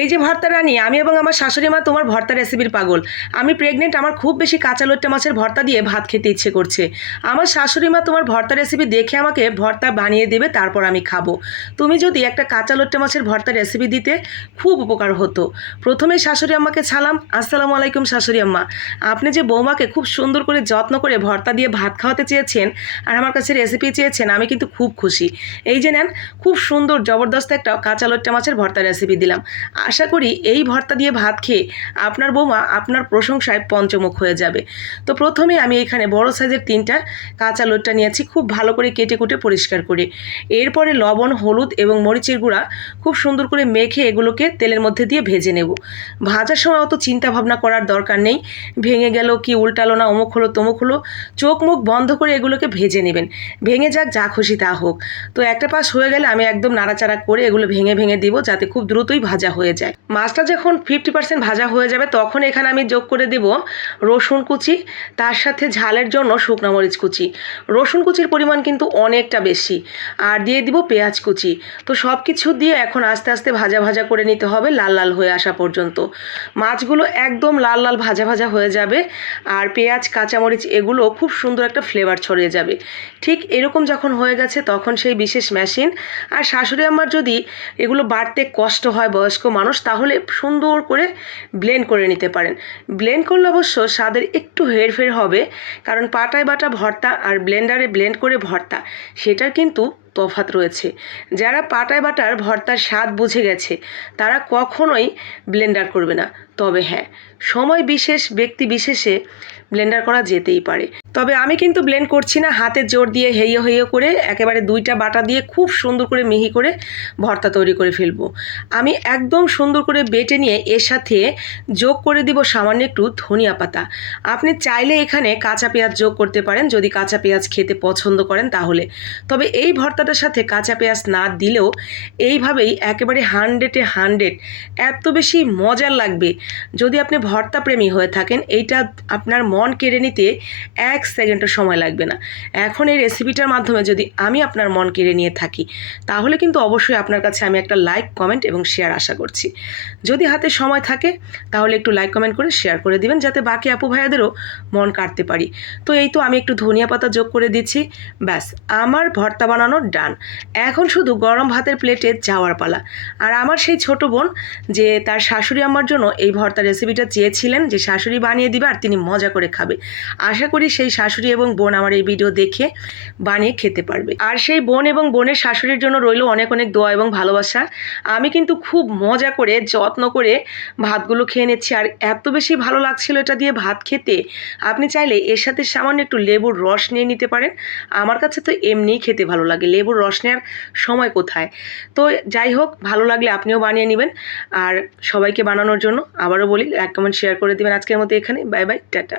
এই যে ভর্তা রানী, আমি এবং আমার শাশুড়ি মা তোমার ভর্তা রেসিপির পাগল। আমি প্রেগনেন্ট আমার খুব বেশি কাঁচা লোট্টা মাছের ভর্তা দিয়ে ভাত খেতে ইচ্ছে করছে। আমার শাশুড়ি মা তোমার ভর্তা রেসিপি দেখে আমাকে ভর্তা বানিয়ে দেবে, তারপর আমি খাব। তুমি যদি একটা কাঁচা লোট্টা মাছের ভর্তা রেসিপি দিতে খুব উপকার হতো। প্রথমেই শাশুড়ি আম্মাকে ছালাম আসসালামু আলাইকুম শাশুড়ি আম্মা। আপনি যে বৌমাকে খুব সুন্দর করে যত্ন করে ভর্তা দিয়ে ভাত খাওয়াতে চেয়েছেন আর আমার কাছে রেসিপি চেয়েছেন, আমি কিন্তু খুব খুশি। এই যে নেন, খুব সুন্দর, জবরদস্ত একটা কাঁচা লোট্টা মাছের ভর্তা রেসিপি দিলাম। আশা করি এই ভর্তা দিয়ে ভাত খেয়ে আপনার বৌমা আপনার প্রশংসায় পঞ্চমুখ হয়ে যাবে। তো প্রথমে আমি এখানে বড় সাইজের তিনটা কাঁচা লোটটা নিয়েছি, খুব ভালো করে কেটে কুটে পরিষ্কার করে। এরপরে লবণ, হলুদ এবং মরিচের গুঁড়া খুব সুন্দর করে মেখে এগুলোকে তেলের মধ্যে দিয়ে ভেজে নেব। ভাজার সময় অত চিন্তা ভাবনা করার দরকার নেই। ভেঙে গেল কি উল্টালো না, অমুক হলো তমুক হলো, চোখ মুখ বন্ধ করে এগুলোকে ভেজে নেবেন। ভেঙে যাক, যা খুশি তা হোক। তো একটা পাশ হয়ে গেলে আমি একদম নাড়াচাড়া করে এগুলো ভেঙে ভেঙে দিব, যাতে খুব দ্রুতই ভাজা হয়ে যায়। মাছটা যখন ফিফটি পার্সেন্ট ভাজা হয়ে যাবে, তখন এখানে আমি যোগ করে দেব রসুন কুচি, তার সাথে ঝালের জন্য শুকনো মরিচ কুচি। রসুন কুচির পরিমাণ কিন্তু অনেকটা বেশি। আর দিয়ে দিব পেঁয়াজ কুচি। তো সব কিছু দিয়ে এখন আস্তে আস্তে ভাজা ভাজা করে নিতে হবে লাল লাল হয়ে আসা পর্যন্ত। মাছগুলো একদম লাল লাল ভাজা ভাজা হয়ে যাবে আর পেঁয়াজ, কাঁচামরিচ এগুলো খুব সুন্দর একটা ফ্লেভার ছড়িয়ে যাবে। ঠিক এরকম যখন হয়ে গেছে তখন সেই বিশেষ মেশিন আর শাশুড়ি আমার যদি এগুলো বাড়তে কষ্ট হয় বয়স্ক মানুষ তাহলে সুন্দর করে ব্লেন্ড করে নিতে পারেন। ব্লেন্ড করলে অবশ্য স্বাদের একটু হেরফের হবে, কারণ পাটায় বাটা ভর্তা আর ব্লেন্ডারে ব্লেন্ড করে ভর্তা, সেটার কিন্তু তফাত রয়েছে। যারা পাটায় বাটার ভর্তার স্বাদ বুঝে গেছে, তারা কখনোই ব্লেন্ডার করবে না। তবে হ্যাঁ সময় বিশেষ, ব্যক্তি বিশেষে ব্লেন্ডার করা যেতেই পারে। তবে আমি কিন্তু ব্লেন্ড করছি না, হাতে জোর দিয়ে হেইয়ে হেইয়ে করে, একেবারে দুইটা বাটা দিয়ে খুব সুন্দর করে মিহি করে ভর্তা তৈরি করে ফেলব। আমি একদম সুন্দর করে বেটে নিয়ে এর সাথে যোগ করে দিব সামান্য একটু ধনিয়া পাতা। আপনি চাইলে এখানে কাঁচা পেঁয়াজ যোগ করতে পারেন, যদি কাঁচা পেঁয়াজ খেতে পছন্দ করেন তাহলে। তবে এই ভর্তাটার সাথে কাঁচা পেঁয়াজ না দিলেও এইভাবেই একেবারে হান্ড্রেডে হান্ড্রেড এত বেশি মজার লাগবে। যদি আপনি ভর্তা প্রেমী হয়ে থাকেন, এইটা আপনার মন কেড়ে নিতে এক সেকেন্ডও সময় লাগবে না। এখন এই রেসিপিটার মাধ্যমে যদি আমি আপনার মন কেড়ে নিয়ে থাকি, তাহলে কিন্তু অবশ্যই আপনার কাছে আমি একটা লাইক কমেন্ট এবং শেয়ার আশা করছি। যদি হাতে সময় থাকে, তাহলে একটু লাইক কমেন্ট করে শেয়ার করে দিবেন, যাতে বাকি আপু ভাইয়াদেরও মন কাটতে পারি। তো এই তো আমি একটু ধনিয়া পাতা যোগ করে দিচ্ছি। ব্যাস, আমার ভর্তা বানানো ডান। এখন শুধু গরম ভাতের প্লেটে যাওয়ার পালা। আর আমার সেই ছোট বোন যে তার শাশুড়ি আমার জন্য এই ভর্তা রেসিপিটা চেয়েছিলেন যে শাশুড়ি বানিয়ে দিবে আর তিনি মজা করে খাবে। আশা করি সেই শাশুড়ি এবং বোন আমার এই ভিডিও দেখে বানিয়ে খেতে পারবে। আর সেই বোন এবং বোনের শাশুড়ির জন্য রইল অনেক অনেক দোয়া এবং ভালোবাসা। আমি কিন্তু খুব মজা করে, যত্ন করে ভাতগুলো খেয়ে নিচ্ছি। আর এত বেশি ভালো লাগছিল এটা দিয়ে ভাত খেতে। আপনি চাইলে এর সাথে সামান্য একটু লেবুর রস নিয়ে নিতে পারেন। আমার কাছে তো এমনিই খেতে ভালো লাগে। লেবুর রস নেওয়ার সময় কোথায়? তো যাই হোক, ভালো লাগলে আপনিও বানিয়ে নেবেন। আর সবাইকে বানানোর জন্য আবারও বলি লাইক কমেন্ট শেয়ার করে দেবেন। আজকের মতো এখানে বাই বাই টাটা।